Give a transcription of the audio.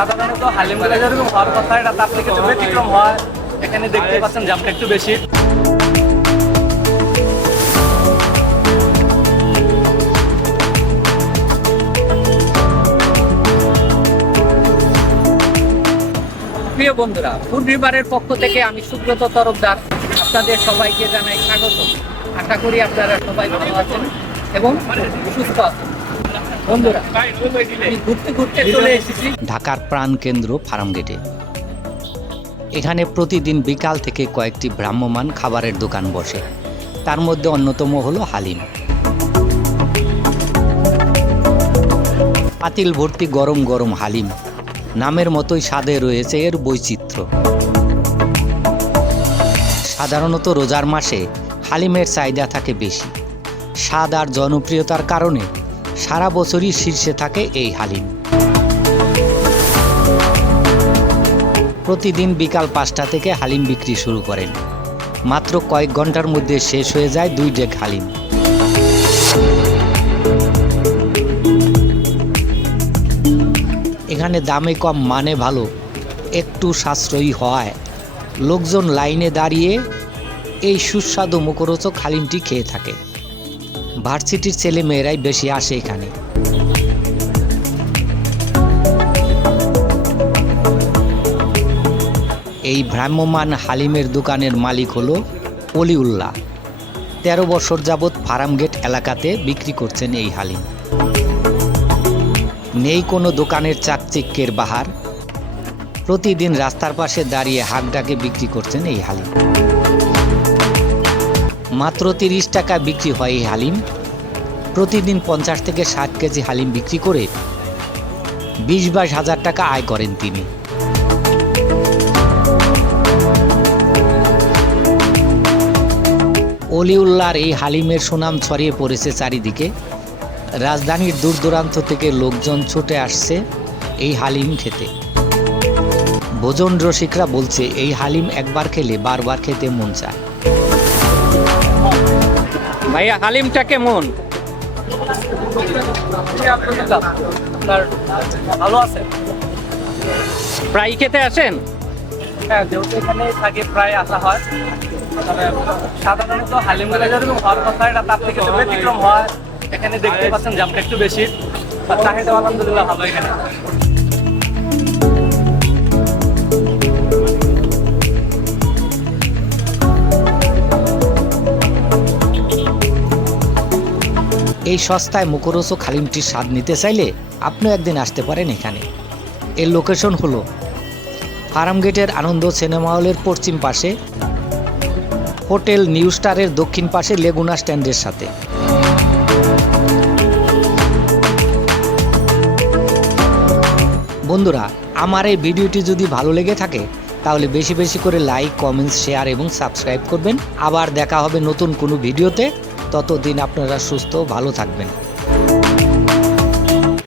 হালিমগুলো যেরকম হওয়ার কথা এটা তার থেকে একটু ব্যতিক্রম হয়। এখানে দেখতে পাচ্ছেন জামটা একটু বেশি। প্রিয় বন্ধুরা পূর্ণিবারের পক্ষ থেকে আমি সুব্রত তরফদার আপনাদের সবাইকে জানাই স্বাগত। আশা করি আপনারা সবাই ভালো আছেন এবং সুস্থ আছেন। বন্ধুরা আমি ঘুরতে ঘুরতে চলে এসেছি। ঢাকার প্রাণকেন্দ্র ফার্মগেটে। এখানে প্রতিদিন বিকাল থেকে কয়েকটি ভ্রাম্যমান খাবারের দোকান বসে। তার মধ্যে অন্যতম হলো হালিম। পাতিল ভর্তি গরম গরম হালিম। নামের মতোই স্বাদে রয়েছে এর বৈচিত্র্য। সাধারণত রোজার মাসে হালিমের চাহিদা থাকে বেশি। স্বাদ আর জনপ্রিয়তার কারণে সারা বছরই শীর্ষে থাকে এই হালিম। প্রতিদিন বিকাল পাঁচটা থেকে হালিম বিক্রি শুরু করেন। মাত্র কয়েক ঘণ্টার মধ্যে শেষ হয়ে যায় দুই ডেক হালিম। এখানে দামে কম মানে ভালো। একটু সাশ্রয়ী হওয়ায় লোকজন লাইনে দাঁড়িয়ে এই সুস্বাদু মুখরোচক হালিমটি খেয়ে থাকে। ভার্সিটির ছেলে মেয়েরাই বেশি আসে এখানে। এই ভ্রাম্যমান হালিমের দোকানের মালিক হলো অলিউল্লাহ। তেরো বছর যাবৎ ফার্মগেট এলাকাতে বিক্রি করছেন এই হালিম। নেই কোনো দোকানের চাকচিক্যের বাহার। প্রতিদিন রাস্তার পাশে দাঁড়িয়ে হাঁক ডাকে বিক্রি করছেন এই হালিম। মাত্র তিরিশ টাকা বিক্রি হয় এই হালিম। প্রতিদিন পঞ্চাশ থেকে ষাট কেজি হালিম বিক্রি করে বিশ বাইশ হাজার টাকা আয় করেন তিনি। অলিউল্লার এই হালিমের সুনাম ছড়িয়ে পড়েছে চারিদিকে। রাজধানীর দূর দূরান্ত থেকে লোকজন ছুটে আসছে এই হালিম খেতে। ভোজন রসিকরা বলছে, এই হালিম একবার খেলে বারবার খেতে মন চায়। ভাইয়া হালিমটা কেমন? আপনার ভালো আছে। প্রায় খেতে আসেন? হ্যাঁ যেহেতু এখানে থাকে প্রায় আসা হয়। সাধারণত হালিমগুলো যেরকম হওয়ার কথা এটা তার থেকে ব্যতিক্রম হয়। এখানে দেখতে পাচ্ছেন জামটা একটু বেশি। আর চাহিদা আলহামদুলিল্লাহ ভালো এখানে। এই সস্তায় মুখরোচক হালিমটির স্বাদ নিতে চাইলে আপনিও একদিন আসতে পারেন এখানে। এর লোকেশন হলো ফার্মগেটের আনন্দ সিনেমা হলের পশ্চিম পাশে, হোটেল নিউ স্টারের দক্ষিণ পাশে লেগুনা স্ট্যান্ডের সাথে। বন্ধুরা, আমার এই ভিডিওটি যদি ভালো লেগে থাকে, তাহলে বেশি বেশি করে লাইক, কমেন্টস, শেয়ার এবং সাবস্ক্রাইব করবেন। আবার দেখা হবে নতুন কোনো ভিডিওতে। ততদিন আপনারা সুস্থ ভালো থাকবেন।